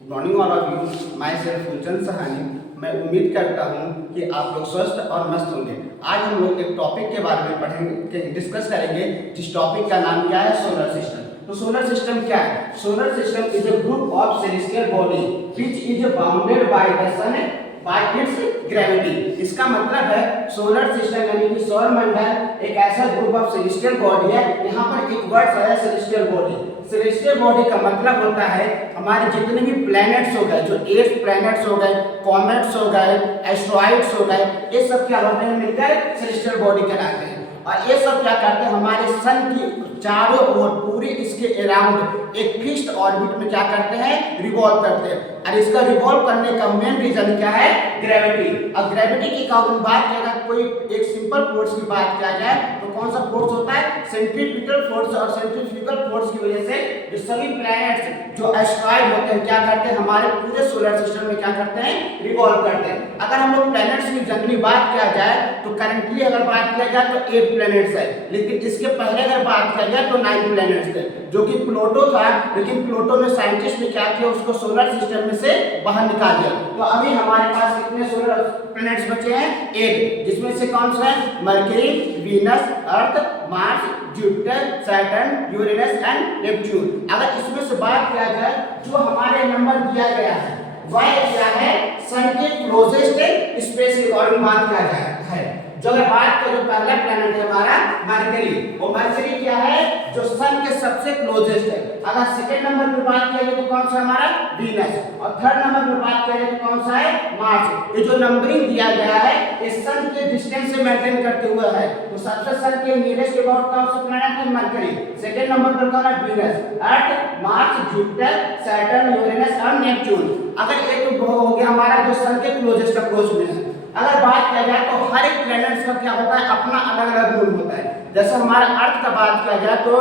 Good morning all of you. Myself Gulshan Sahani. मैं उम्मीद करता हूँ कि आप लोग स्वस्थ और मस्त होंगे। आज हम लोग एक टॉपिक के बारे में पढ़ेंगे, डिस्कस करेंगे, जिस टॉपिक का नाम क्या है, सोलर सिस्टम। तो सोलर सिस्टम क्या है? Solar system is a group of celestial body which is bounded by the sun by its gravity. इसका मतलब है सोलर सिस्टम यानी कि सौर मंडल एक ऐसा ग्रुप ऑफ सेलेस्टियल बॉडी है। यहाँ पर एक वर्ड है सेलेस्टियल बॉडी। सेलेस्टियल बॉडी का मतलब होता है हमारे जितने भी प्लैनेट्स हो गए, जो 8 प्लैनेट्स हो गए, कॉमेट्स हो गए, एस्ट्रॉइड्स हो गए, ये सब क्या होते हैं, मिलकर सेलेस्टियल बॉडी कहलाते हैं। और ये सब क्या करते हैं, हमारे सन की चारों ओर पूरी इसके अराउंड एक फिक्स्ड ऑर्बिट में क्या करते हैं, रिवॉल्व करते हैं। और इसका रिवॉल्व करने का मेन रीजन क्या है, ग्रेविटी। और ग्रेविटी की बात किया जाए, कोई एक सिंपल फोर्स की बात किया जाए तो कौन सा फोर्स होता है, सेंट्रीफ्यूगल फोर्स। और सेंट्रीफ्यूगल फोर्स की वजह से जो सभी प्लैनेट्स जो एस्ट्रॉइड होते हैं क्या करते हैं, हमारे पूरे सोलर सिस्टम में क्या करते हैं, रिवॉल्व करते हैं। अगर हम लोग प्लैनेट्स की जनरली बात किया जाए तो करंटली अगर बात किया जाए तो 8 प्लैनेट्स है, लेकिन इसके पहले अगर बात किया जाए तो 9 प्लैनेट्स थे, जो कि प्लूटो था। लेकिन प्लूटो में साइंटिस्ट ने क्या किया, उसको सोलर सिस्टम में से बाहर निकाल दिया। तो अभी हमारे पास कितने सोलर प्लैनेट्स बचे हैं, 8, जिसमें से कौन सा है, mercury, Venus, earth, Mars, Jupiter, Saturn, Uranus and Neptune. अगर इसमें से बात किया जाए, जो हमारे नंबर दिया गया है वह क्या है, सन के क्लोजेस्ट स्पेस के अकॉर्डिंग बात किया जाए है। जो अगर बात करें, जो पहला प्लैनेट है हमारा मरकरी, वो मरकरी क्या है, जो सन के सबसे क्लोजेस्ट है। अगर सेकंड नंबर पर बात किया जाए तो कौन सा हमारा वीनस, और थर्ड नंबर पर बात किया जाए तो कौन सा है, मार्स। ये जो नंबरिंग दिया गया है ये सन के डिस्टेंस से मेंटेन करते हुए है। तो सबसे सन के नियरेस्ट अबाउट कौन सा प्लैनेट है, मरकरी। सेकंड नंबर पर कौन है, वीनस, अर्थ, मार्स, जुपिटर, सैटर्न, यूरेनस और नेपच्यून। अगर एक हो गया हमारा जो सन के क्लोजेस्ट अप्रोच में है। अगर बात किया जाए तो हर एक प्लैनेट का क्या होता है, अपना अलग अलग मून होता है। जैसे हमारा अर्थ का बात किया जाए तो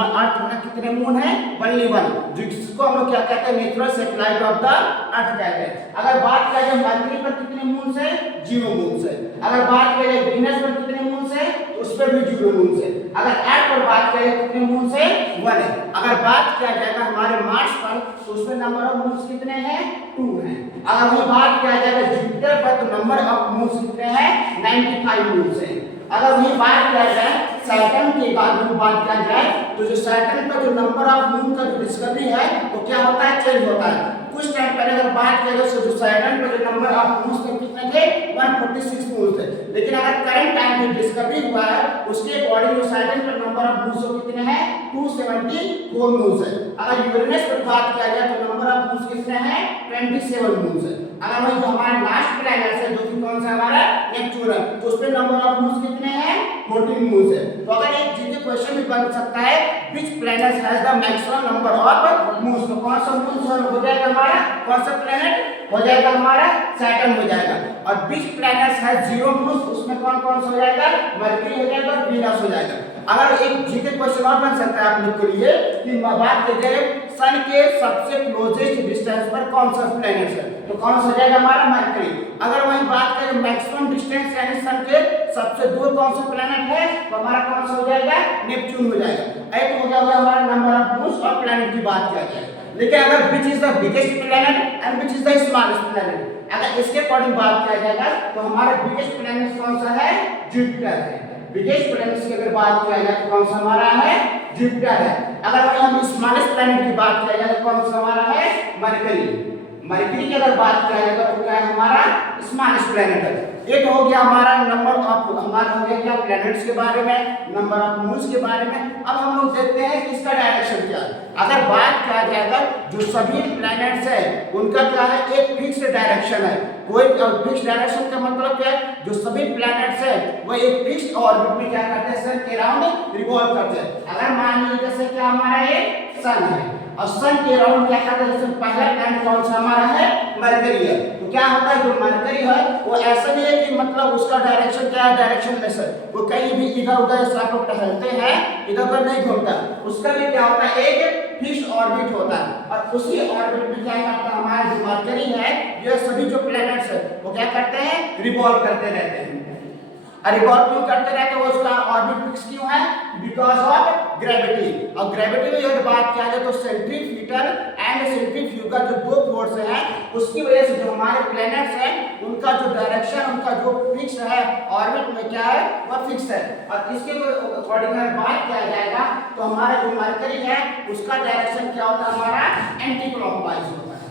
अर्थ में कितने मून है, ओनली 1, जिसको हम लोग क्या कहते हैं, natural satellite of the earth कहते हैं। अगर बात किया जाए मरकरी पर कितने मून है, 0 मून है। अगर बात किया जाए वीनस पर कितने मून है, उस पर भी 0 मून है। अगर अर्थ पर बात किया जाए कितने मून है, 1 है। अगर बात किया जाएगा हमारे मार्स पर तो उसमें नंबर ऑफ मून्स कितने हैं, 2 हैं। अगर वही बात किया जाएगा जुपिटर पर तो नंबर ऑफ मून्स कितने हैं, 95 मून्स हैं। अगर वही बात किया जाए सैटर्न के बारे में बात किया जाए तो जो सैटर्न का जो नंबर ऑफ मून का जो डिस्कवरी है वो क्या होता है, चेंज होता है। कुछ टाइम पहले अगर बात किया जाए तो सैटर्न पर जो नंबर ऑफ मून्स थे कितने थे, 146 मून्स थे। लेकिन अगर करंट टाइम में डिस्कवरी हुआ है उसके अकॉर्डिंग जो सैटर्न पर नंबर ऑफ मून्स कितने हैं, 274 मून्स है। अगर यूरेनस पर बात किया जाए तो नंबर ऑफ मून्स कितने हैं, 27 मून्स है। अगर वही जो हमारा लास्ट प्लैनेट है जो कि कौन सा हमारा नेपच्यून है, तो उसपे नंबर ऑफ मून्स कितने हैं, 14 मून्स है। तो अगर एक जीके क्वेश्चन भी बन सकता है, which planet has the maximum number of moons, तो कौन सा मून हो जाएगा हमारा, कौन सा प्लैनेट हो जाएगा हमारा, सैटर्न हो जाएगा। और व्हिच प्लैनेट हैज 0 मून्स, उसमें कौन कौन सा हो जाएगा, मरकरी हो जाएगा और वीनस हो जाएगा। अगर एक जीके क्वेश्चन और बन सकता है आप लोग के लिए कि बात की जाए सन के सबसे क्लोजेस्ट डिस्टेंस पर कौन सा प्लैनेट है, तो कौन सा हो जाएगा हमारा, मरकरी। अगर वही बात करें मैक्सिमम डिस्टेंस यानी सन के सबसे दूर कौन सा प्लैनेट है, तो हमारा कौन सा हो जाएगा, नेपच्यून हो जाएगा। एक हो गया हमारा नंबर ऑफ मून्स और प्लैनेट की बात किया जाए। लेकिन अगर which is the biggest planet and which is the smallest planet, अगर इसके अकॉर्डिंग बात किया जाएगा तो हमारा बिगेस्ट प्लैनेट कौन सा है, जुपिटर है। बिगेस्ट प्लैनेट की अगर बात किया जाए तो कौन सा हमारा है, जुपिटर है। अगर हम स्मॉलेस्ट प्लैनेट की बात किया जाए तो कौन सा हमारा है, मरकरी। मरकरी की अगर बात किया जाए तो क्या है हमारा, स्मॉलेस्ट प्लैनेट है। एक हो गया हमारा नंबर ऑफ, हमारा हो गया क्या, प्लैनेट्स के बारे में, नंबर ऑफ मून्स के बारे में। अब हम लोग देखते हैं कि इसका डायरेक्शन क्या है। अगर बात किया जाएगा जो सभी प्लैनेट्स है उनका क्या है, एक फिक्स डायरेक्शन है। कोई फिक्स डायरेक्शन का मतलब क्या है, जो सभी प्लैनेट्स है वो एक फिक्स ऑर्बिट में क्या करते हैं, सन के अराउंड रिवॉल्व करते हैं। अगर मान लीजिए जैसे क्या हमारा ये सन है और सन के अराउंड क्या करते हैं, जैसे पहला प्लैनेट कौन सा हमारा है, मरकरी है। तो क्या होता है, जो मरकरी है वो ऐसा नहीं है कि मतलब उसका डायरेक्शन क्या है, डायरेक्शन लेस है, वो कहीं भी इधर उधर जैसे आप लोग टहलते हैं इधर उधर नहीं घूमता। उसका भी क्या होता है, एक फिक्स ऑर्बिट होता है। और उसी ऑर्बिट में क्या करता है हमारा जो मरकरी है, ये सभी जो प्लैनेट्स है वो क्या करते हैं, रिवॉल्व करते रहते हैं। रिवॉल्व क्यों करते रहते हैं, उसका ऑर्बिट फिक्स क्यों है, बिकॉज ऑफ ग्रेविटी। और ग्रेविटी में यदि बात किया जाए तो सेंट्रीफ्यूगल एंड सेंट्रीफ्यूगल जो दो फोर्स हैं उसकी वजह से जो हमारे प्लैनेट्स हैं उनका जो डायरेक्शन, उनका जो फिक्स है ऑर्बिट में क्या है वह फिक्स है। और इसके अकॉर्डिंग अगर बात किया जाएगा तो हमारा जो मरकरी है उसका डायरेक्शन क्या होता है, हमारा एंटी क्लॉकवाइज होता है।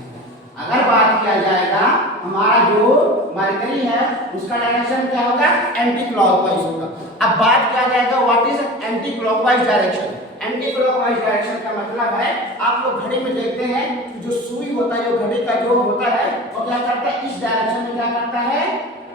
अगर बात किया जाएगा हमारा जो मरकरी है उसका डायरेक्शन क्या होगा, एंटी क्लॉकवाइज होगा। अब बात किया जाएगा what is anti clockwise direction. Anti clockwise direction का मतलब है, आप लोग घड़ी में देखते हैं कि जो सुई होता है, जो घड़ी का जो होता है वो क्या करता है, इस डायरेक्शन में क्या करता है,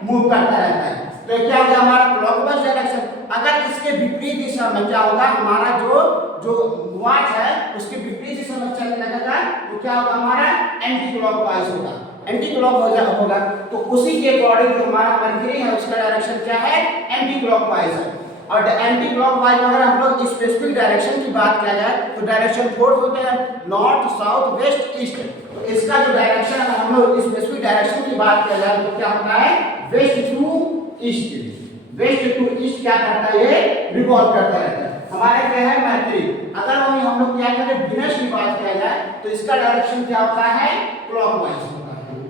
मूव करता रहता है। तो क्या होगा हमारा क्लॉकवाइज डायरेक्शन। अगर इसके विपरीत दिशा में क्या होगा, हमारा जो वॉच है उसके विपरीत दिशा में चलने लगेगा तो क्या होगा, हमारा एंटी क्लॉकवाइज होगा। एंटी क्लॉकवाइज होगा तो उसी के अकॉर्डिंग जो हमारा मरकरी है उसका डायरेक्शन क्या है, एंटी क्लॉकवाइज है। और एंटी क्लॉकवाइज अगर हम लोग स्पेसिफिक डायरेक्शन की बात किया जाए तो डायरेक्शन फोर्थ होते हैं नॉर्थ, साउथ, वेस्ट, ईस्ट। तो इसका जो डायरेक्शन है हम लोग स्पेसिफिक डायरेक्शन की बात किया जाए तो क्या होता है, west to east. West to east क्या करता है, ये रिवॉल्व करता रहता है। हमारे क्या है मरकरी। अगर हम लोग क्या करें वीनस की बात किया जाए तो इसका डायरेक्शन क्या होता है, क्लॉकवाइज होता है।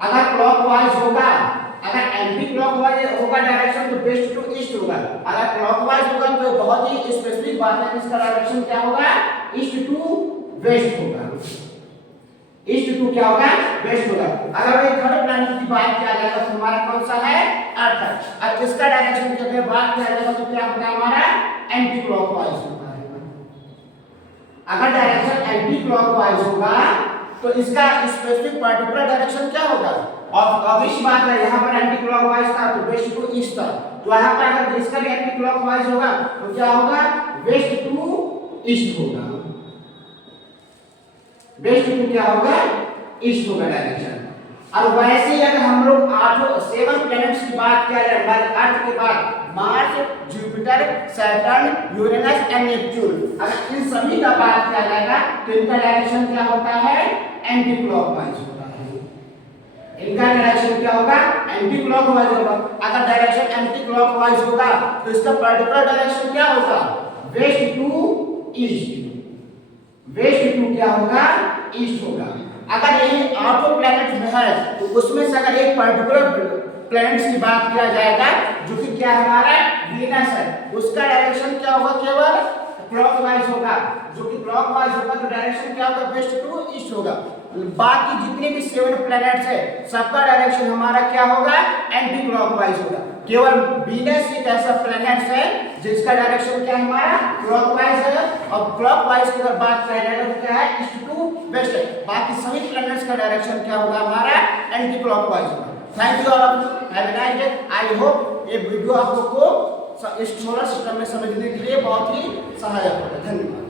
अगर क्लॉकवाइज होगा, अगर एंटी क्लॉकवाइज होगा डायरेक्शन तो वेस्ट टू ईस्ट होगा। अगर क्लॉकवाइज होगा तो बहुत ही स्पेसिफिक बात है कि इसका डायरेक्शन क्या होगा, ईस्ट टू वेस्ट होगा। ईस्ट टू क्या होगा, वेस्ट होगा। अगर एक थर्ड प्लैनेट की बात किया जाएगा तो हमारा कौन सा है, अर्थ है। और इसका डायरेक्शन की अगर बात किया जाएगा तो क्या होता है, हमारा एंटी क्लॉकवाइज होता है। अगर डायरेक्शन एंटी क्लॉकवाइज होगा तो इसका स्पेसिफिक पर्टिकुलर डायरेक्शन क्या होगा। और ऑब्वियस बात है यहाँ पर एंटी क्लॉकवाइज था तो वेस्ट टू ईस्ट था, तो यहाँ पर अगर इसका भी एंटी क्लॉकवाइज होगा तो क्या होगा, वेस्ट टू ईस्ट होगा। वेस्ट टू क्या होगा, ईस्ट होगा डायरेक्शन। और वैसे ही अगर हम लोग 7 प्लैनेट्स की बात किया जाए अर्थ के बाद, Mars, Jupiter, Saturn, Uranus and Neptune, अगर इन सभी का बात किया जाएगा तो इनका डायरेक्शन क्या होता है, एंटी क्लॉकवाइज होता है। इनका डायरेक्शन क्या होगा, एंटी क्लॉकवाइज होगा। अगर डायरेक्शन एंटी क्लॉकवाइज होगा तो इसका पर्टिकुलर डायरेक्शन क्या होगा, west to east. West to क्या होगा, ईस्ट होगा। अगर यही 8 प्लैनेट में है तो उसमें से अगर एक पर्टिकुलर प्लैनेट्स की बात किया जाएगा जो कि क्या है, हमारा वीनस है, उसका डायरेक्शन क्या होगा, केवल क्लॉकवाइज होगा। जो कि क्लॉकवाइज होगा तो डायरेक्शन क्या होगा, वेस्ट टू ईस्ट होगा। बाकी जितने भी 7 प्लैनेट्स है सबका डायरेक्शन हमारा क्या होगा, एंटी क्लॉकवाइज होगा। केवल वीनस एक ऐसा प्लैनेट है जिसका डायरेक्शन क्या है, हमारा क्लॉकवाइज है। और क्लॉकवाइज की अगर बात किया जाए तो क्या है, ईस्ट टू वेस्ट है। बाकी सभी प्लैनेट्स का डायरेक्शन क्या होगा, हमारा एंटी क्लॉकवाइज होगा। Thank you all of you, have a nice day. I hope ये वीडियो आप लोग को इस सोलर सिस्टम में समझने के लिए बहुत ही सहायक होगा। धन्यवाद।